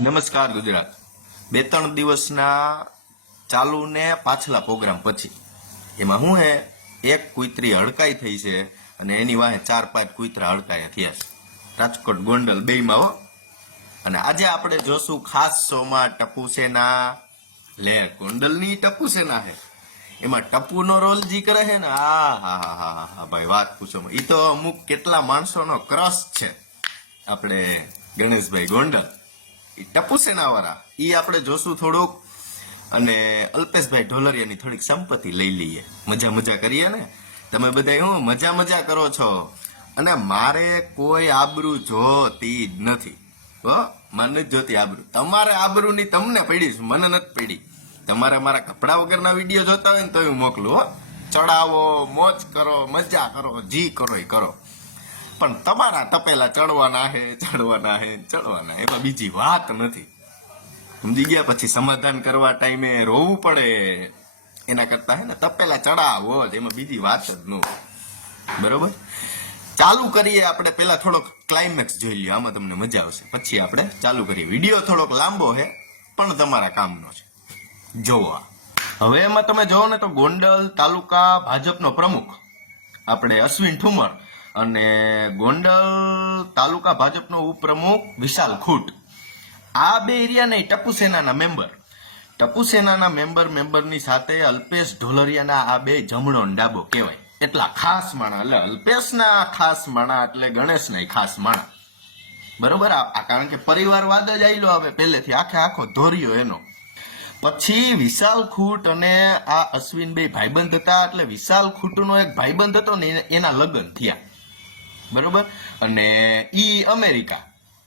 નમસ્કાર ગુજરાત. 2-3 દિવસના ચાલુ ને પાછલા પ્રોગ્રામ પછી એમાં હું હે એક કુતરી હડકાઈ થઈ છે અને એની વાહે 4-5 કુતરા હડકાયા થયા છે રાજકોટ ગોંડલ બેયમાં હો. અને આજે આપણે જોશું ખાસ શોમાં ટપુ સેના લે ગોંડલની ટપુ સેના હે એમાં ટપુનો રોલ જી કરે છે ને હા ભાઈ વાત પૂછો. ઈ તો અમુક કેટલા માણસોનો ક્રશ છે આપણે ગણેશભાઈ ગોંડલ ટપુ સેના વાળા ઈ આપણે જોશું થોડુંક. અને અલ્પેશભાઈ ઢોલરિયાની થોડીક સંપત્તિ લઈ લઈએ, મજા કરીએ ને. તમે બધા હું મજા કરો છો અને મારે કોઈ આબરૂ જોતી જ નથી હો, મને નથી જોતી આબરૂ. તમારે આબરૂની તમને પડી છે, મને નથી પડી. તમારે મારા કપડા વગરના વિડીયો જોતા હોય ને તો હું મોકલું હો. ચડાવો, મોજ કરો, મજા કરો, જી કરો એ કરો, પણ તમારા તપેલા ચડવાના હે એમાં બીજી વાત નથી. સમજી ગયા? પછી સમાધાન કરવા ટાઈમે રોવું પડે એના કરતા હે ને તપેલા ચડાવો જ, એમાં બીજી વાત જ ન. બરોબર, ચાલુ કરીએ આપણે. પેલા થોડોક ક્લાઇમેક્સ જોઈ લ્યો, આમાં તમને મજા આવશે. પછી આપણે ચાલુ કરીએ. વિડીયો થોડોક લાંબો છે પણ તમારા કામનો છે. જોવા હવે એમાં તમે જોવો ને તો ગોંડલ તાલુકા ભાજપનો પ્રમુખ આપણે અશ્વિન ઠુમર અને ગોંડલ તાલુકા ભાજપનો ઉપપ્રમુખ વિશાલ ખૂટ, આ બે એરિયા નહીં, ટપુ સેનાના મેમ્બરની સાથે અલ્પેશ ઢોલરિયાના આ બે જમણો ને ડાબો કહેવાય. એટલા ખાસ માણા, એટલે અલ્પેશના ખાસ માણા એટલે ગણેશના ખાસ માણા. બરોબર, આ કારણ કે પરિવારવાદ જ આયલો હવે પહેલેથી, આખો ધોર્યો એનો. પછી વિશાલ ખૂટ અને આ અશ્વિન બે ભાઈબંધ હતા, એટલે વિશાલ ખૂટનો એક ભાઈબંધ હતો ને એના લગ્ન થયા. બરોબર, અને ઈ અમેરિકા.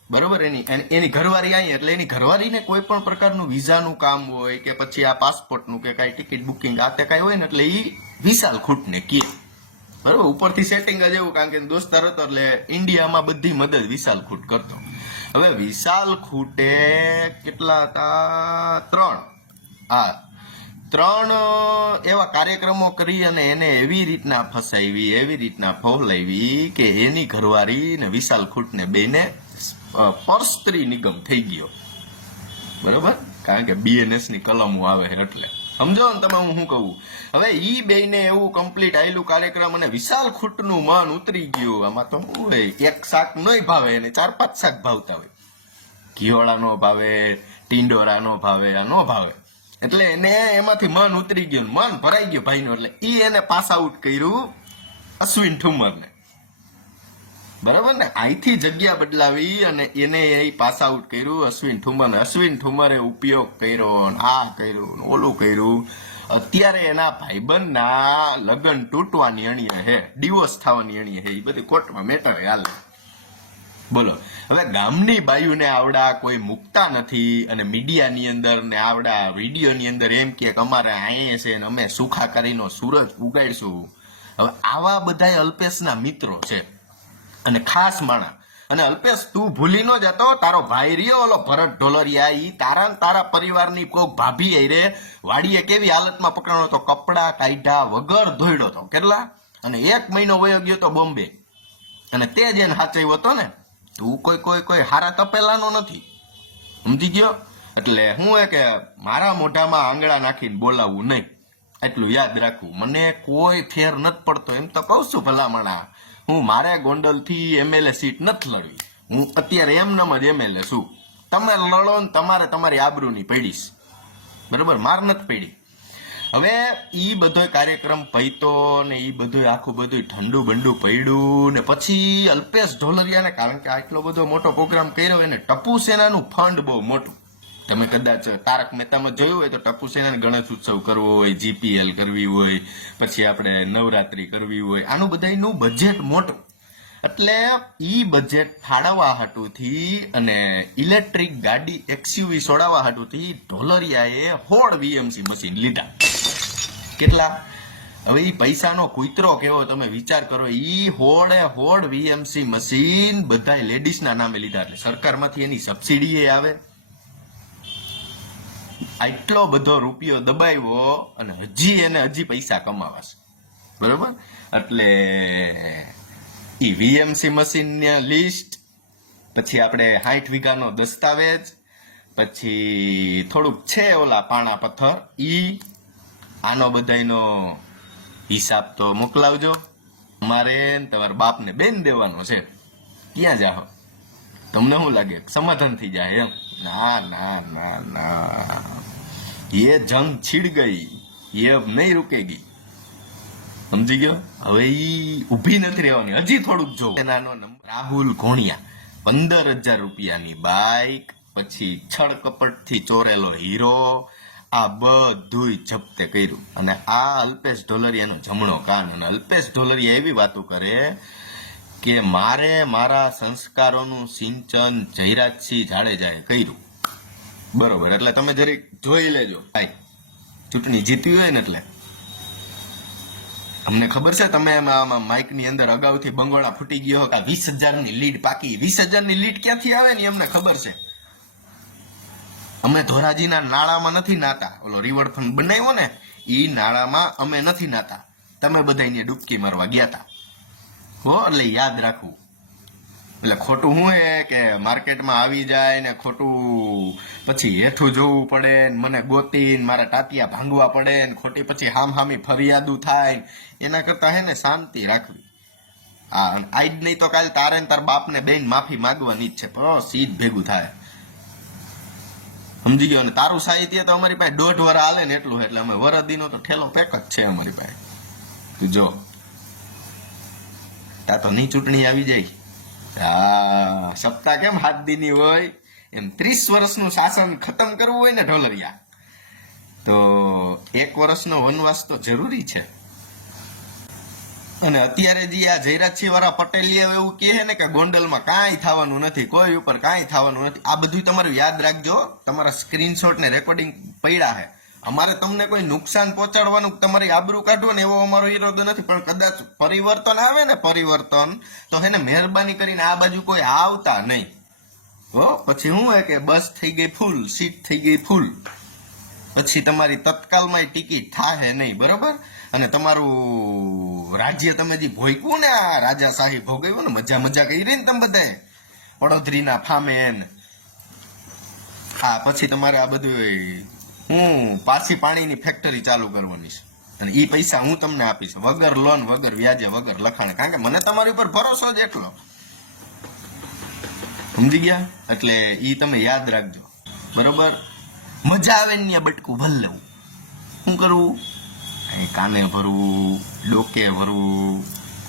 બરોબર, એની ઘરવાળી અહીં, એટલે એની ઘરવાળીને કોઈ પણ પ્રકારનું વિઝાનું કામ હોય કે પછી આ પાસપોર્ટનું કે કાંઈ ટિકિટ બુકિંગ આ તે કાંઈ હોય ને એટલે ઈ વિશાલ ખૂટને કહે. બરોબર, ઉપરથી સેટિંગ જ એવું, કારણ કે દોસ્તાર હતો એટલે ઇન્ડિયામાં બધી મદદ વિશાલ ખૂટ કરતો. હવે વિશાલ ખૂટે કેટલા હતા? 3 એવા કાર્યક્રમો કરી અને એને એવી રીતના ફસાવી, એવી રીતના ફોહલાવી કે એની ઘરવાળી ને વિશાલ ખૂટને બેને પરસ્ત્રી નિગમ થઈ ગયો. બરોબર, કારણ કે BNS ની કલમો આવે એટલે સમજો ને તમે હું શું કહું. હવે ઈ બેને એવું કમ્પ્લીટ આયલું કાર્યક્રમ અને વિશાલ ખૂટનું મન ઉતરી ગયું. આમાં તો શું હોય, એક શાક નહીં ભાવે એને 4-5 શાક ભાવતા હોય. ઘીવાળા નો ભાવે, ટીંડોરા નો ભાવે, આ નો ભાવે. એટલે એને એમાંથી મન ઉતરી ગયું, મન ભરાઈ ગયું ભાઈનું. એટલે ઈ એને પાસ આઉટ કર્યું અશ્વિન ઠુમરને. બરાબર ને, અહીંથી જગ્યા બદલાવી અને એને એ પાસ આઉટ કર્યું અશ્વિન ઠુમરને. અશ્વિન ઠુમરે ઉપયોગ કર્યો, આ કર્યું, ઓલું કર્યું. અત્યારે એના ભાઈબંધના લગ્ન તૂટવાની અણીએ હે, ડિવોર્સ થવાની અણીએ હે, એ બધી કોર્ટમાં મેટર હાલે. બોલો, હવે ગામની બાયુને આવડા કોઈ મુકતા નથી અને મીડિયાની અંદર ને આવડા વિડીયોની અંદર એમ કે અમારે અહીંયા છે ને અમે સુખાકારીનો સૂરજ ઉગાડીશું. હવે આવા બધા અલ્પેશના મિત્રો છે અને ખાસ માણા. અને અલ્પેશ, તું ભૂલી ન જતો, તારો ભાઈ રહ્યો ઓલો ભરત ઢોલરિયા, ઈ તારા પરિવારની કોક ભાભી આઈ રે વાડીએ કેવી હાલતમાં પકડાણો તો, કપડા કાઢ્યા વગર ધોઈડો તો કેટલા, અને 1 મહિનો વયો ગયો તો બોમ્બે. અને તે જ એને સાચવ્યો હતો ને. તું કોઈ હારા તપેલાનો નથી, સમજી ગયો? એટલે હું એ કે મારા મોઢામાં આંગળા નાખીને બોલાવવું નહીં, એટલું યાદ રાખવું. મને કોઈ ફેર નથી પડતો, એમ તો કઉ છું ભલામણા. હું મારે ગોંડલથી MLA સીટ નથી લડવી, હું અત્યારે એમનેમ જ MLA છું. તમે લડો ને તમારી આબરૂની પડીશ. બરોબર, માર નથી પડી. હવે ઈ બધો કાર્યક્રમ પૈતો ને ઈ બધું આખું બધું ઠંડુ બંડુ પડ્યું ને પછી અલ્પેશ ઢોલરિયાને, કારણ કે આટલો બધો મોટો પ્રોગ્રામ કર્યો એને ટપુ સેનાનું ફંડ બહુ મોટું. તમે કદાચ તારક મહેતામાં જોયું હોય તો ટપુ સેનાને ગણેશ ઉત્સવ કરવો હોય, GPL કરવી હોય, પછી આપણે નવરાત્રી કરવી હોય, આનું બધાનું બજેટ મોટું. એટલે ઈ બજેટ ફાળવવા હાટુથી અને ઇલેક્ટ્રિક ગાડી XUV છોડાવવા હાટુથી ઢોલરિયાએ 16 VMC મશીન લીધા. કેટલા? હવે ઈ પૈસાનો કુતરો કેવો તમે વિચાર કરો. ઈ 16 VMC મશીન બધા લેડીઝના નામે લીધા, એટલે સરકારમાંથી એની સબસિડી આવે. આટલો બધો રૂપિયો દબાવ્યો અને હજી પૈસા કમાવાશે. બરોબર, એટલે ઈ VMC મશીન લિસ્ટ, પછી આપણે 60 વીઘાનો દસ્તાવેજ, પછી થોડુંક છે ઓલા પાણા પથ્થર, ઈ આનો બધાયનો હિસાબ તો મોકલાવજો. અમારે ને તમારા બાપને બેન દેવાનો છે. ક્યાં જાઓ? તમને શું લાગે સમાધાન થઈ જાય એમ? ના ના ના ના, ये जंग छिड़ गई, ये अब नहीं रुकेगी. સમજી ગયો? હવે ઈ ઊભી નથી રહેવાની, હજી થોડુંક જો. એનાનો નંબર રાહુલ ઘોણિયા, 15,000 રૂપિયાની બાઇક, પછી છળ કપટથી ચોરેલો હીરો, આ બધુંય જપ્તે કર્યું. અને આ અલ્પેશ ઢોલરિયાનો જમણો કાન. અને અલ્પેશ ઢોલરિયા એવી વાતો કરે કે મારે મારા સંસ્કારોનું સિંચન જયરાજસિંહ જાડેજાએ કર્યું. બરોબર, એટલે તમે જરીક જોઈ લેજો ભાઈ, ચૂંટણી જીતવી હોય ને એટલે. અમને ખબર છે તમે માઇક ની અંદર અગાઉથી બંગોળા ફૂટી ગયો કે 20,000 ની લીડ પાકી. 20,000 ની લીડ ક્યાંથી આવે ને અમને ખબર છે. અમે ધોરાજીના નાળામાં નથી નાતા. ઓલો રિવરફ્રન્ટ બનાવ્યો ને ઈ નાળામાં અમે નથી નાતા, તમે બધા ડૂબકી મારવા ગયા હતા. હો, એટલે યાદ રાખવું. એટલે ખોટું શું હે કે માર્કેટમાં આવી જાય ને ખોટું પછી હેઠું જોવું પડે ને મને ગોતીને મારા ટાટિયા ભાંગવા પડે ને ખોટી પછી હામી ફરિયાદું થાય. એના કરતા હે ને શાંતિ રાખવી. હા, આજ નહીં તો કાલે તારે ને તાર બાપને બેન માફી માંગવાની જ છે, પણ સીધ ભેગું થાય. સમજી ગયો? અને તારું સાહિત્ય તો અમારી પાસે 1.5 વર્ષ હાલે ને એટલું, એટલે અમે વરદીનો તો ઠેલો પેક જ છે અમારી પાસે. તું જો તા તો ની ચૂંટણી આવી જાય. હા, સપ્તાહ કેમ 7 દીની હોય એમ 30 વર્ષનું શાસન ખતમ કરવું હોય ને ઢોલરિયા, તો 1 વર્ષનો વનવાસ તો જરૂરી છે. અને અત્યારે જે આ જયરાજસિંહ વાળા પટેલીએ એવું કહે ને કે ગોંડલમાં કાંઈ થવાનું નથી, કોઈ ઉપર કાંઈ થવાનું નથી. આ બધું તમારું યાદ રાખજો. તમારા સ્ક્રીનશોટ ને રેકોર્ડિંગ પડ્યા છે. અમારે તમને કોઈ નુકસાન પહોંચાડવાનું, તમારી આબરૂ કાઢવો ને એવો અમારો ઈરાદો નથી. પણ કદાચ પરિવર્તન આવે ને પરિવર્તન, તો હે ને મહેરબાની કરીને આ બાજુ કોઈ આવતા નહીં. હો, પછી શું હે કે બસ થઈ ગઈ ફૂલ, સીટ થઈ ગઈ ફૂલ, પછી તમારી તત્કાલમાં ટિકિટ થાય નહીં. બરોબર? અને તમારું રાજ્ય તમે જે ભોગવું ને, આ રાજાશાહી ભોગવ્યું ને, મજા કરી ને તમે બધાએ વડોદરીના ફામે ને, હા, પછી તમારે આ બધું હું પાછી પાણીની ફેક્ટરી ચાલુ કરવાની છે. અને એ પૈસા હું તમને આપીશ વગર લોન, વગર વ્યાજે, વગર લખાણ. કારણ કે મને તમારી ઉપર ભરોસો જ એટલો. સમજી ગયા? એટલે એ તમે યાદ રાખજો. બરોબર? મજા આવે ને બટકું ભર લેવું. શું કરવું? કઈ કાને ભરવું, ડોકે ભરવું,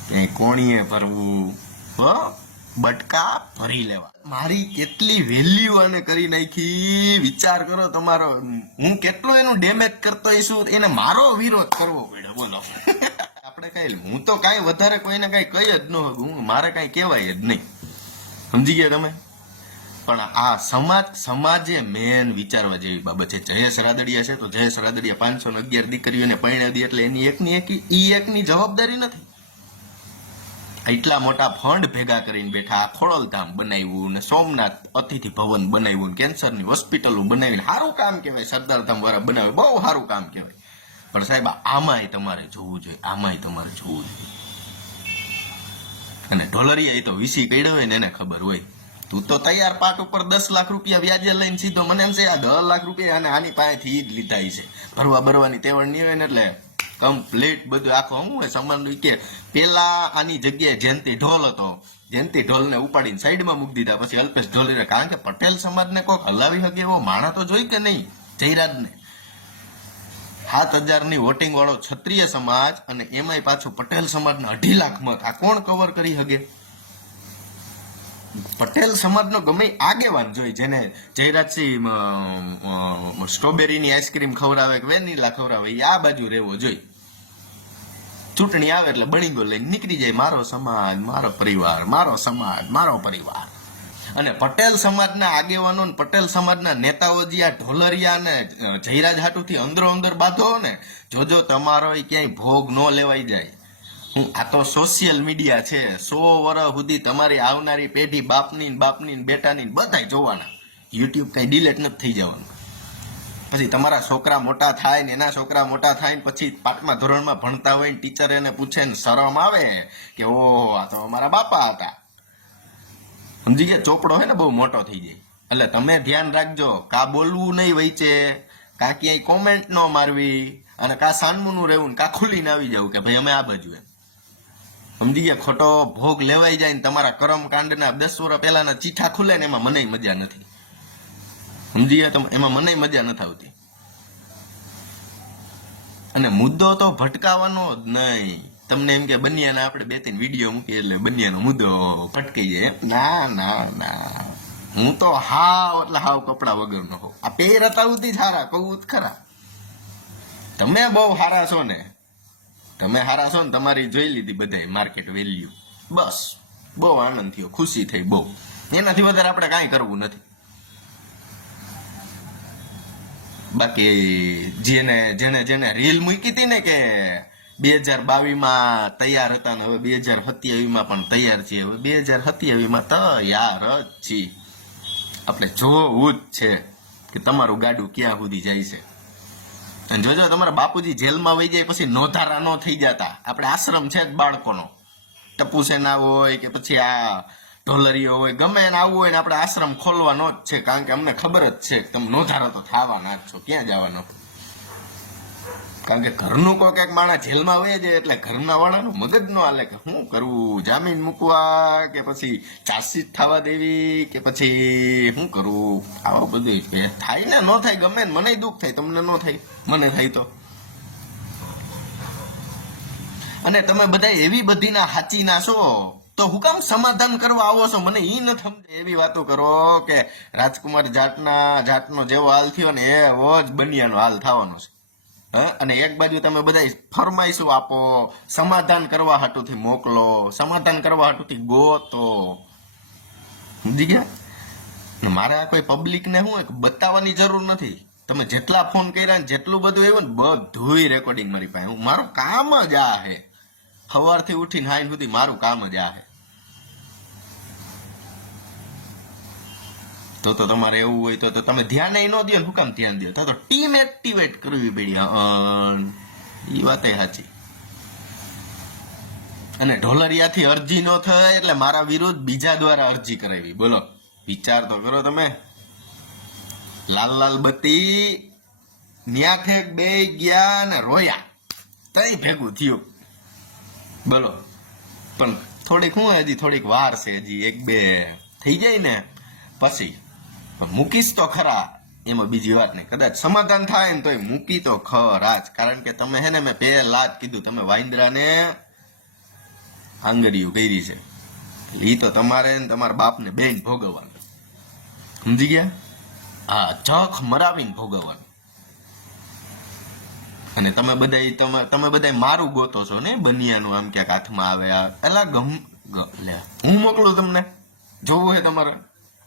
કઈ કોણીએ ભરવું, હો, બટકા ભરી લેવા. મારી કેટલી વેલ્યુ આને કરી નાખી, વિચાર કરો તમારો. હું કેટલો એનું ડેમેજ કરતો છું, એને મારો વિરોધ કરવો પડ્યો. બોલો. આપણે કઈ, હું તો કઈ વધારે કોઈને કઈ કહી જ ન હું, મારે કઈ કહેવાય જ નહીં. સમજી ગયા તમે? પણ આ સમાજે મેન વિચારવા જેવી બાબત છે. જયેશ રાદડિયા છે તો જયેશ રાદડિયા 511 દીકરીઓને પરણાવી દી, એટલે એની એકની જવાબદારી નથી. એટલા મોટા ફંડ ભેગા કરીને બેઠા, ખોડલધામ બનાવ્યું ને સોમનાથ અતિથિ ભવન બનાવ્યું ને કેન્સરની હોસ્પિટલો બનાવીને સારું કામ કહેવાય. સરદારધામ વાળા બનાવ્યું, બહુ સારું કામ કહેવાય. પણ સાહેબ આમાંય તમારે જોવું જોઈએ, આમાંય તમારે જોવું જોઈએ. અને ઢોલરિયા એ તો વીસી કડ્યો હોય ને એને ખબર હોય. તું તો તૈયાર પાટ ઉપર 10 લાખ રૂપિયા વ્યાજે લઈને સીધો મને છે આ 10 લાખ રૂપિયા અને આની પાસેથી ઈ જ લીધા છે. ભરવાની તેવડ નહીં હોય ને એટલે કમ્પ્લીટ બધું આખો શું હોય સંબંધ કે પેલા આની જગ્યાએ જયંતિ ઢોલ હતો, જયંતિ ઢોલને ઉપાડીને સાઈડમાં મૂકી દીધા. પછી અલ્પેશ ઢોલરિયા, કારણ કે પટેલ સમાજને કોઈક હલાવી શકે એવો માણસ તો જોઈ કે નહીં. જયરાજને 7,000 ની વોટિંગ વાળો ક્ષત્રિય સમાજ અને એમાંય પાછું પટેલ સમાજના 2.5 લાખ મત, આ કોણ કવર કરી શકે? પટેલ સમાજનો ગમે આગેવાન જોઈ, જેને જયરાજસિંહ સ્ટ્રોબેરીની આઈસ્ક્રીમ ખવડાવે કે વેનીલા ખવડાવે, આ બાજુ રહેવો જોઈ. ચૂંટણી આવે એટલે બળીગો લઈને નીકળી જાય, મારો સમાજ, મારો પરિવાર, મારો સમાજ, મારો પરિવાર. અને પટેલ સમાજના આગેવાનો, પટેલ સમાજના નેતાઓ જે આ ઢોલરિયા ને જયરાજ હાટુથી અંદરો અંદર બાંધો ને, જોજો તમારો ક્યાંય ભોગ ન લેવાઈ જાય. આ તો સોશિયલ મીડિયા છે. 100 વર્ષ સુધી તમારી આવનારી પેઢી બાપની બેટાની બધાય જોવાના. યુટ્યુબ કઈ ડિલેટ નથી થઈ જવાનું. પછી તમારા છોકરા મોટા થાય ને એના છોકરા મોટા થાય ને પછી 5મા ધોરણમાં ભણતા હોય ને ટીચર એને પૂછે ને શરમ આવે કે ઓહ આ તો અમારા બાપા હતા. સમજી ગયા? ચોપડો હે ને બહુ મોટો થઈ જાય. એટલે તમે ધ્યાન રાખજો, કા બોલવું નહીં વચ્ચે, કા ક્યાંય કોમેન્ટ ન મારવી, અને કા સાનમુનું રહેવું ને કા ખુલીને આવી જવું કે ભાઈ અમે આ બાજુ એમ. સમજી ગયા? ખોટો ભોગ લેવાઈ જાય ને તમારા કર્મકાંડના 10 વર્ષ પહેલાના ચીઠા ખુલે ને એમાં મને મજા નથી. સમજી ગયા તમે? એમાં મને મજા નથી આવતી. અને મુદ્દો તો ભટકાવાનો જ નહીં. તમને એમ કે બનિયાના આપણે 2-3 વિડીયો મૂકીએ એટલે બનિયાનો મુદ્દો ભટકાઈ જાય. ના ના ના, હું તો હાવ એટલે હાવ કપડા વગરનો હોઉં. આ પહેરતા ઉતી જ હારા, કહું જ ખરા. તમે બહુ હારા છો ને, તમે હારા છો ને, તમારી જોઈ લીધી બધાય માર્કેટ વેલ્યુ. બસ બહુ આનંદ થયો, ખુશી થઈ બહુ. એનાથી વધારે આપણે કાંઈ કરવું નથી. બાકી જેને રીલ મૂકી હતી ને કે 2022 તૈયાર હતા ને હવે 2027 પણ તૈયાર છીએ. હવે 2027 તૈયાર જ છીએ. આપણે જોવું જ છે કે તમારું ગાડું ક્યાં સુધી જાય છે. અને જોજો તમારા બાપુજી જેલમાં વહી જાય પછી નોધારા ન થઈ જતા. આપણે આશ્રમ છે જ બાળકોનો, ટપુ સેના હોય કે પછી આ ઢોલરીઓ હોય, ગમે એને આવવું હોય ને આપણે આશ્રમ ખોલવાનો જ છે. કારણ કે અમને ખબર જ છે કે તમે નોધારા તો થવાના જ છો, ક્યાં જવાનો. કારણ કે ઘરનું કોઈ કઈક માણસ જેલમાં હોય છે એટલે ઘરના વાળાનું મગજ ન હાલે કે શું કરવું, જામીન મૂકવા કે પછી ચાર્જશીટ થવા દેવી કે પછી શું કરવું. આવા બધું થાય ને, ન થાય ગમે ને, મને દુઃખ થાય, તમને ન થાય, મને થાય તો. અને તમે બધા એવી બધી ના હાચી ના છો તો હું કામ સમાધાન કરવા આવો છો? મને ઈ નથી સમજે. એવી વાતો કરો કે રાજકુમાર જાટનો જેવો હાલ થયો ને એવો જ બનિયાનો હાલ થવાનો છે. અને એક બાજુ તમે બધા ફરમાઈશું આપો, સમાધાન કરવા હાટુથી મોકલો, સમાધાન કરવા હાટુથી ગોતો. સમજી ગયા? મારે આ કોઈ પબ્લિક ને શું બતાવવાની જરૂર નથી. તમે જેટલા ફોન કર્યા ને જેટલું બધું આવ્યું ને બધું રેકોર્ડિંગ મારી પાસે. મારું કામ જ આ હે. સવારથી ઉઠીને હાઈ સુધી મારું કામ જ આ હે. તો તમારે એવું હોય તો તમે ધ્યાન ન દો ને, શું કામ ધ્યાન દો? તો ટીમ એક્ટિવેટ કરવી પડી. એ વાત સાચી. અને ઢોલરિયાથી અરજી ન થાય એટલે મારા વિરુદ્ધ બીજા દ્વારા અરજી કરાવી. બોલો, વિચાર તો કરો તમે. લાલ બત્તી ન્યાથે બે ગયા ને રોયા તઈ ભેગું થયું. બોલો, પણ થોડીક હું હજી થોડીક વાર છે, હજી 1-2 થઈ જાય ને પછી મૂકીશ તો ખરા. એમાં બીજી વાત નહીં. કદાચ સમાધાન થાય ને તોય મૂકી તો ખરા જ. કારણ કે તમે હે ને, મેં પહેલા જ કીધું, તમે વાંદરાને આંગળીઓ કરી છે. એ તો તમારે ને તમારા બાપને બેન ભોગવવાનું. સમજી ગયા? હા, જખ મરાવીને ભોગવવાનું. અને તમે બધા મારું ગોતો છો ને, બનિયાનું આમ ક્યાંક હાથમાં આવે. પેલા હું મોકલું તમને, જોવું હે તમારે,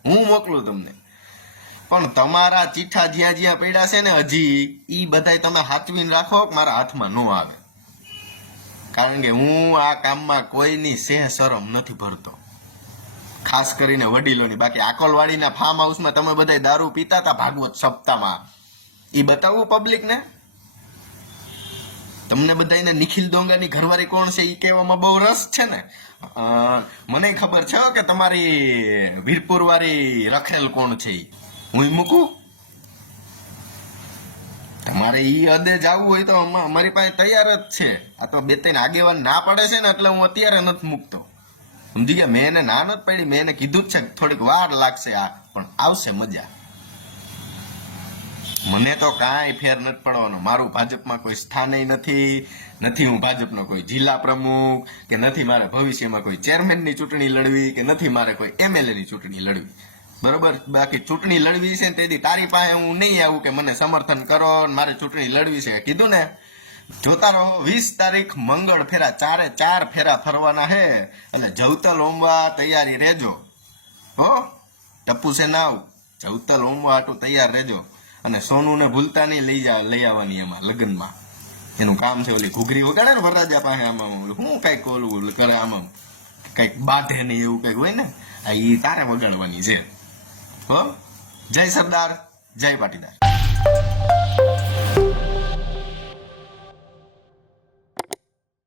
હું મોકલું તમને. પણ તમારા ચીઠા જ્યાં પડ્યા છે ને હજી, ઈ બધાય તમે હાચવીને રાખો, મારા હાથમાં ન આવે. કારણ કે હું આ કામમાં કોઈની સેહ શરમ નથી ભરતો, ખાસ કરીને વડીલોની. બાકી આકોલવાડીના ફાર્મ હાઉસમાં તમે બધા દારૂ પીતા હતા ભાગવત સપ્તાહમાં, ઈ બતાવવું પબ્લિક ને. તમને બધાને નિખિલ ડોંગાની ઘરવાળી કોણ છે ઈ કહેવામાં બહુ રસ છે ને. મને ખબર છે કે તમારી વીરપુર વાળી રખેલ કોણ છે. હું મૂકું? તમારે ઈ હદે જવું હોય તો અમારી પાસે તૈયાર જ છે. આ તો 2-3 આગેવાન ના પડે છે ને એટલે હું અત્યારે નથી મૂકતો. સમજી ગયા? મેં એને ના નથી પડી, મેં એને કીધું જ છે થોડીક વાર લાગશે, આ પણ આવશે મજા. મને તો કાંઈ ફેર નથી પડવાનો. મારું ભાજપમાં કોઈ સ્થાન નથી. હું ભાજપનો કોઈ જિલ્લા પ્રમુખ કે નથી મારે ભવિષ્યમાં કોઈ ચેરમેનની ચૂંટણી લડવી કે નથી મારે કોઈ MLA ની ચૂંટણી લડવી. બરોબર? બાકી ચૂંટણી લડવી છે ને તેથી તારી પાસે હું નહીં આવું કે મને સમર્થન કરો, મારે ચૂંટણી લડવી છે. કીધું ને, જોતા રહો. 20 તારીખ મંગળ ફેરા, 4 ફેરા ફરવાના હે. એટલે જવતલ ઓમવા તૈયારી રહેજો હો. ટપુ સેના જવતલ ઓમવા હાટું તૈયાર રહેજો. અને સોનું ને ભૂલતા નહીં લઈ આવવાની એમાં લગ્નમાં. એનું કામ છે. ઓલી ઘૂઘરી વગાડે ને વરરાજા પાસે, આમાં શું કઈક ઓલું કરે, આમાં કઈક બાંધે ને એવું કઈક હોય ને, એ તારે વગાડવાની છે હો. જય સરદાર, જય પાટીદાર.